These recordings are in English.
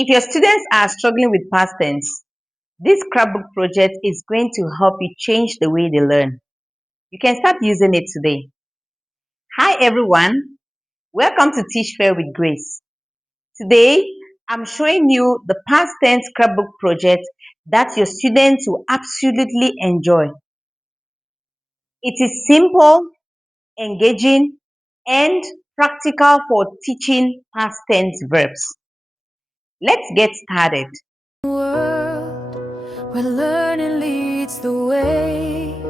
If your students are struggling with past tense, this scrapbook project is going to help you change the way they learn. You can start using it today. Hi everyone, welcome to Teach Fair with Grace. Today, I'm showing you the past tense scrapbook project that your students will absolutely enjoy. It is simple, engaging, and practical for teaching past tense verbs. Let's get started. World where learning leads the way,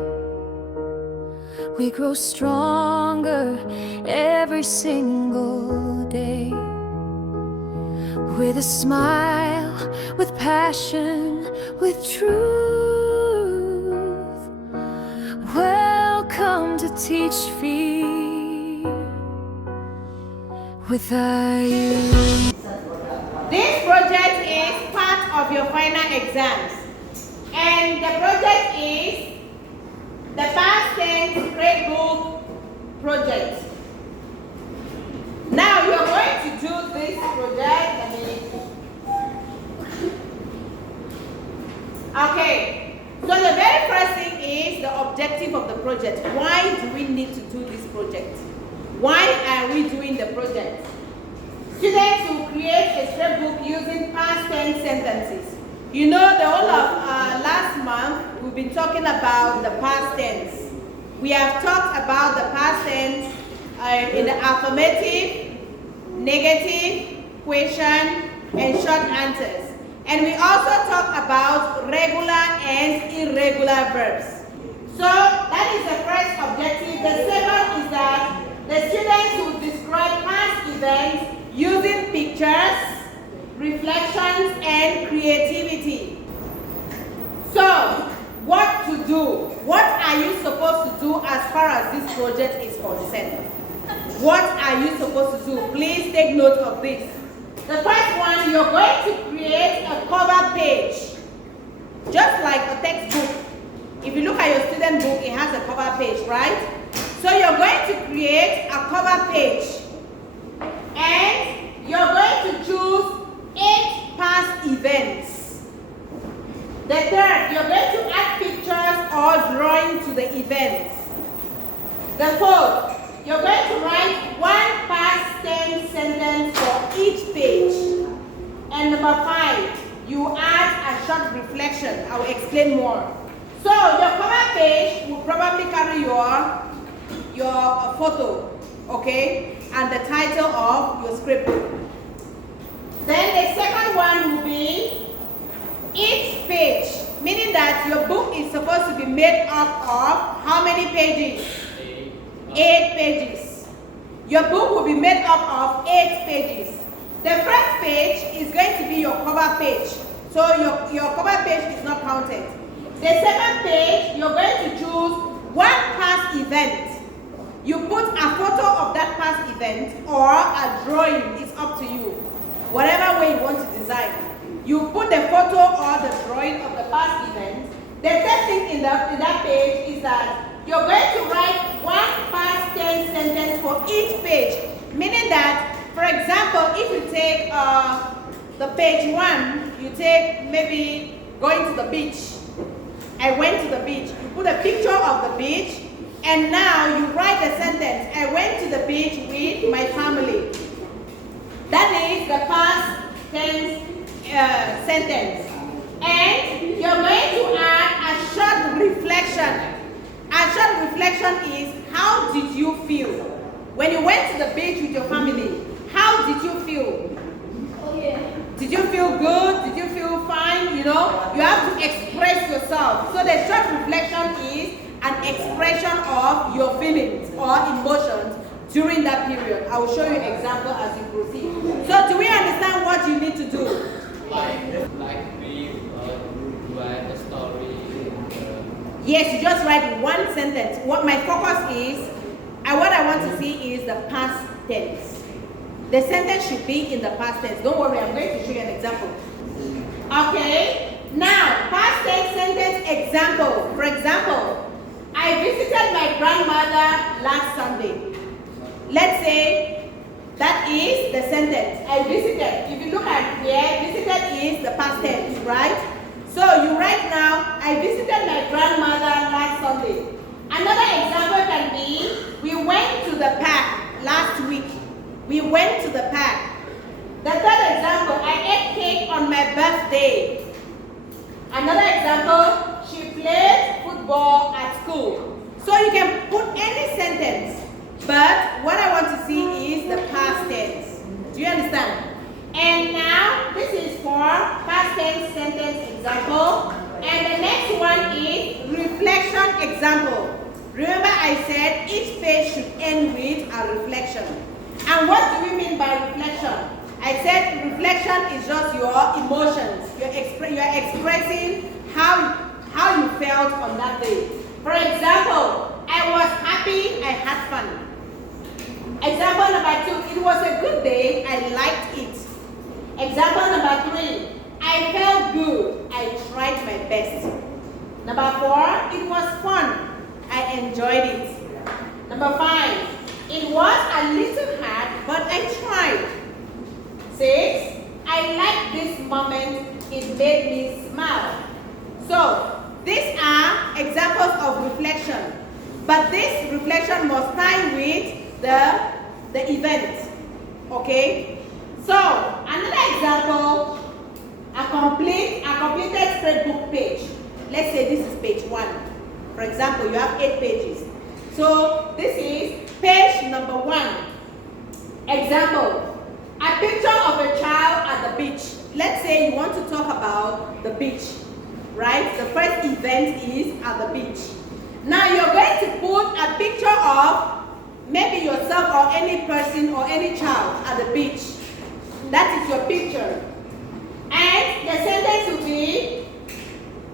we grow stronger every single day. With a smile, with passion, with truth. Welcome to Teach Free with you. This project is part of your final exams, and the project is the past tense Scrapbook Project. Now you're going to do this project. Okay, so the very first thing is the objective of the project. Why do we need to do this project? Why are we doing the project? Students will create a scrapbook using past tense sentences. You know, the whole of last month, we've been talking about the past tense. We have talked about the past tense in the affirmative, negative, question, and short answers. And we also talked about regular and irregular verbs. So that is the first objective. The second is that the students will describe past events using pictures, reflections, and creativity. So, what to do? What are you supposed to do as far as this project is concerned? What are you supposed to do? Please take note of this. The first one, you're going to create a cover page, just like a textbook. If you look at your student book, it has a cover page, right? So you're going to create a cover page. And you're going to choose 8 past events. The third, you're going to add pictures or drawing to the events. The fourth, you're going to write 1 past tense sentence for each page. And number 5, you add a short reflection. I will explain more. So your cover page will probably carry your photo, okay, and the title of your scrapbook. Then the second one will be each page, meaning that your book is supposed to be made up of how many pages? 8 pages. Your book will be made up of 8 pages. The first page is going to be your cover page. So your cover page is not counted. The second page, you're going to choose 1 past event. You put a photo of that past event or a drawing, it's up to you. Whatever way you want to design. You put the photo or the drawing of the past event. The third thing in that page is that you're going to write 1 past tense sentence for each page. Meaning that, for example, if you take the page 1, you take maybe going to the beach. I went to the beach. You put a picture of the beach. And now you write a sentence. I went to the beach with my family. That is the past tense sentence. And you're going to add a short reflection. A short reflection is, how did you feel? When you went to the beach with your family, how did you feel? Did you feel good? Did you feel fine? You know, you have to express yourself. So the short reflection is an expression of your feelings or emotions during that period. I will show you an example as you proceed. So do we understand what you need to do? Like we write a story. Yes, you just write 1 sentence. What my focus is, and what I want to see is the past tense. The sentence should be in the past tense. Don't worry, I'm going to show you an example. Okay, now past tense sentence example. For example, I visited my grandmother last Sunday. Let's say that is the sentence. I visited. If you look at here, visited is the past tense, right? So you write now, I visited my grandmother last Sunday. Another example can be, we went to the park last week. We went to the park. The third example, I ate cake on my birthday. Another example, she played football at school. So you can put any sentence, but what I want to see is the past tense. Do you understand? And now, this is for past tense sentence example. And the next one is reflection example. Remember I said each page should end with a reflection. And what do we mean by reflection? I said reflection is just your emotions. You're expressing how you felt on that day. For example, I was happy, I had fun. Example number 2, it was a good day, I liked it. Example number 3, I felt good, I tried my best. Number 4, it was fun, I enjoyed it. Number 5, it was a little hard, but I tried. 6, I liked this moment, it made me smile. So, these are examples of reflection. But this reflection must tie with the event. Okay? So, another example, a completed scrapbook page. Let's say this is page 1. For example, you have 8 pages. So, this is page number 1. Example, a picture of a child at the beach. Let's say you want to talk about the beach, right? The first event is at the beach. Now you're going to put a picture of maybe yourself or any person or any child at the beach. That is your picture. And the sentence will be,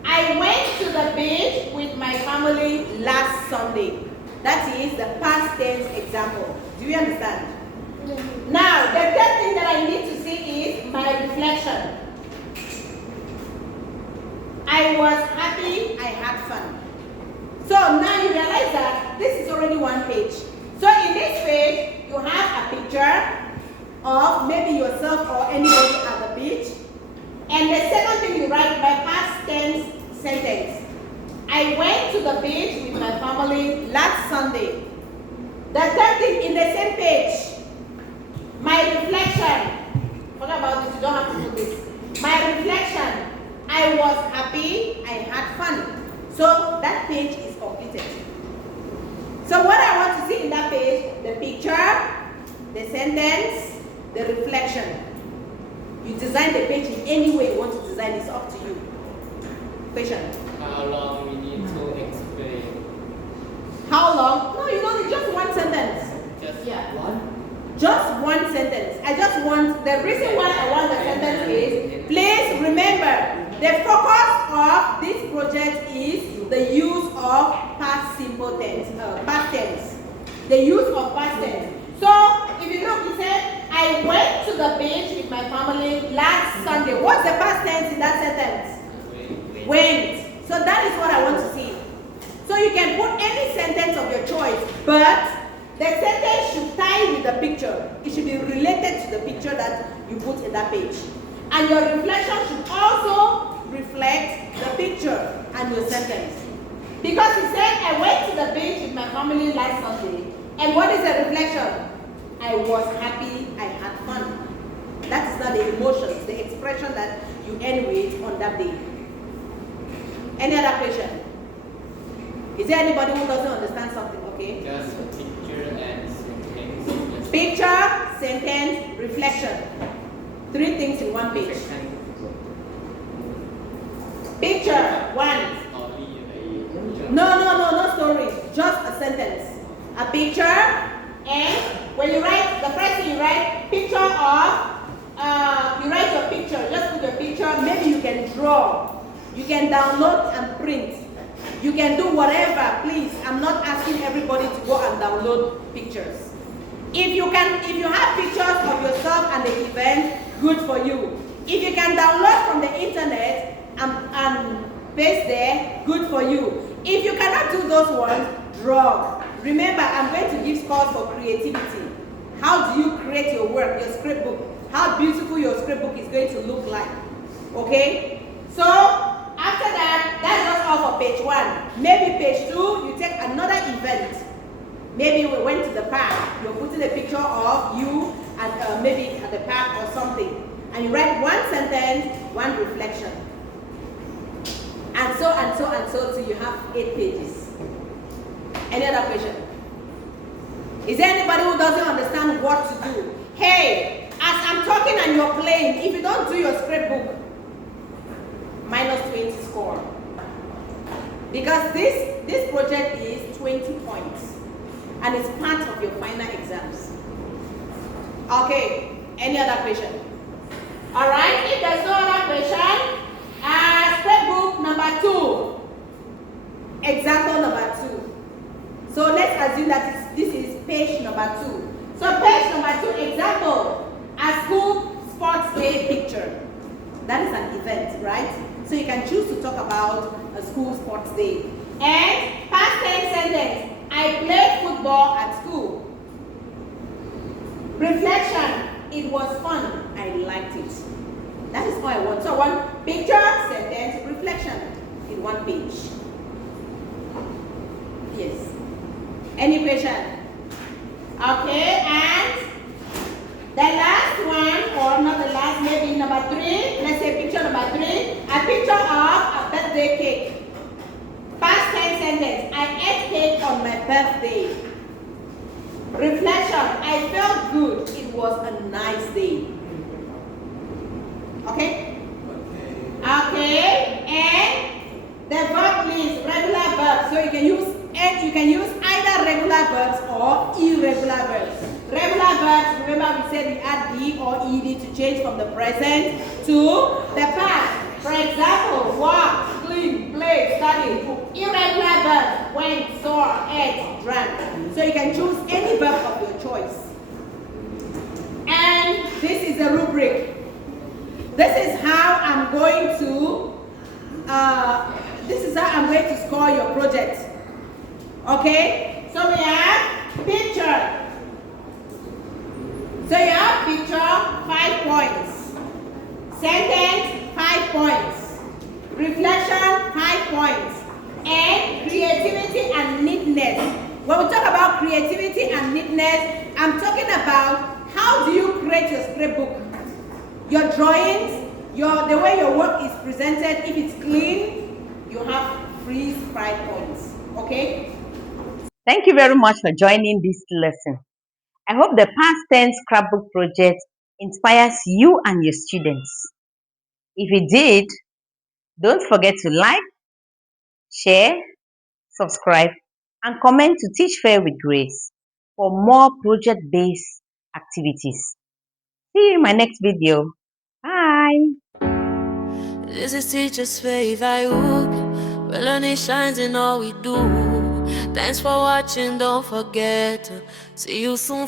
I went to the beach with my family last Sunday. That is the past tense example. Do you understand? Now, the third thing that I need to see is my reflection. I was happy, I had fun. So now you realize that this is already one page. So in this page, you have a picture of maybe yourself or anybody at the beach. And the second thing you write by past tense sentence. I went to the beach with my family last Sunday. The third thing in the same page. My reflection. Forget about this, you don't have to do this. My reflection. I was happy, I had fun. So that page is completed. So what I want to see in that page, the picture, the sentence, the reflection. You design the page in any way you want to design, it's up to you. Question. How long we need to explain? How long? No, you don't need just one sentence. Just one? Just one sentence. I just want, the reason why I want the sentence is, please remember, the focus of this project is the use of past simple tense, past tense. The use of past tense. So, if you look, he said, I went to the beach with my family last Sunday. What's the past tense in that sentence? Went. So that is what I want to see. So you can put any sentence of your choice, but the sentence should tie with the picture. It should be related to the picture that you put in that page. And your reflection should also reflect the picture and your sentence. Because he said, I went to the beach with my family last Sunday. And what is the reflection? I was happy, I had fun. That is not the emotions, the expression that you end with on that day. Any other question? Is there anybody who doesn't understand something? Okay. Just a picture and sentence. Picture, sentence, reflection. 3 things in one page. Picture, 1. No story. Just a sentence. A picture, and when you write, the first thing you write, picture of, you write your picture. Just put your picture. Maybe you can draw. You can download and print. You can do whatever, please. I'm not asking everybody to go and download pictures. If you have pictures of yourself and the event, good for you. If you can download from the internet and paste there, good for you. If you cannot do those ones, draw. Remember, I'm going to give scores for creativity. How do you create your work, your scrapbook? How beautiful your scrapbook is going to look like. Okay? So, after that, that's just all for page 1. Maybe page 2, you take another event. Maybe we went to the park. You're putting a picture of you at maybe at the park or something. And you write one sentence, one reflection. And so, and so, and so, till you have 8 pages. Any other question? Is there anybody who doesn't understand what to do? Hey, as I'm talking and you're playing, if you don't do your scrapbook, minus 20 score. Because this project is 20 points. And it's part of your final exams. Okay, any other question? Alright, if there's no other question, scrapbook number 2. Example number 2. So let's assume that this is page number 2. So page number 2, example, a school sports day picture. That is an event, right? So you can choose to talk about a school sports day. And past tense sentence, I played football at school. Reflection, it was fun, I liked it. That is all I want. So I want picture, sentence, reflection in one page. Yes. Any question? Okay, and the last one, or not the last, maybe number 3. Let's say picture number 3. A picture of a birthday cake. Past tense sentence, I ate cake on my birthday. Reflection, I felt good. It was a nice day. Okay? Okay, and the verb list, regular verbs. So you can use either regular verbs or irregular verbs. Regular verbs, remember we said we add D or ED to change from the present to the past. For example, walk, clean, play, study. Irregular verbs, went, saw, ate, drank. So you can choose any verb of your choice. And this is a rubric. This is how I'm going to score your project. Okay? So we have picture. So you have picture, 5 points. Sentence, 5 points. Reflection, 5 points. And creativity and neatness. When we talk about creativity and neatness, I'm talking about how do you create your scrapbook. Your drawings, the way your work is presented, if it's clean, you have free 5 points. Okay? Thank you very much for joining this lesson. I hope the past tense scrapbook project inspires you and your students. If it did, don't forget to like, share, subscribe, and comment to Teach Fair with Grace for more project-based activities. See you in my next video. Bye. This is Teacher's Favorite Hook, where learning shines in all we do. Thanks for watching, don't forget to see you soon.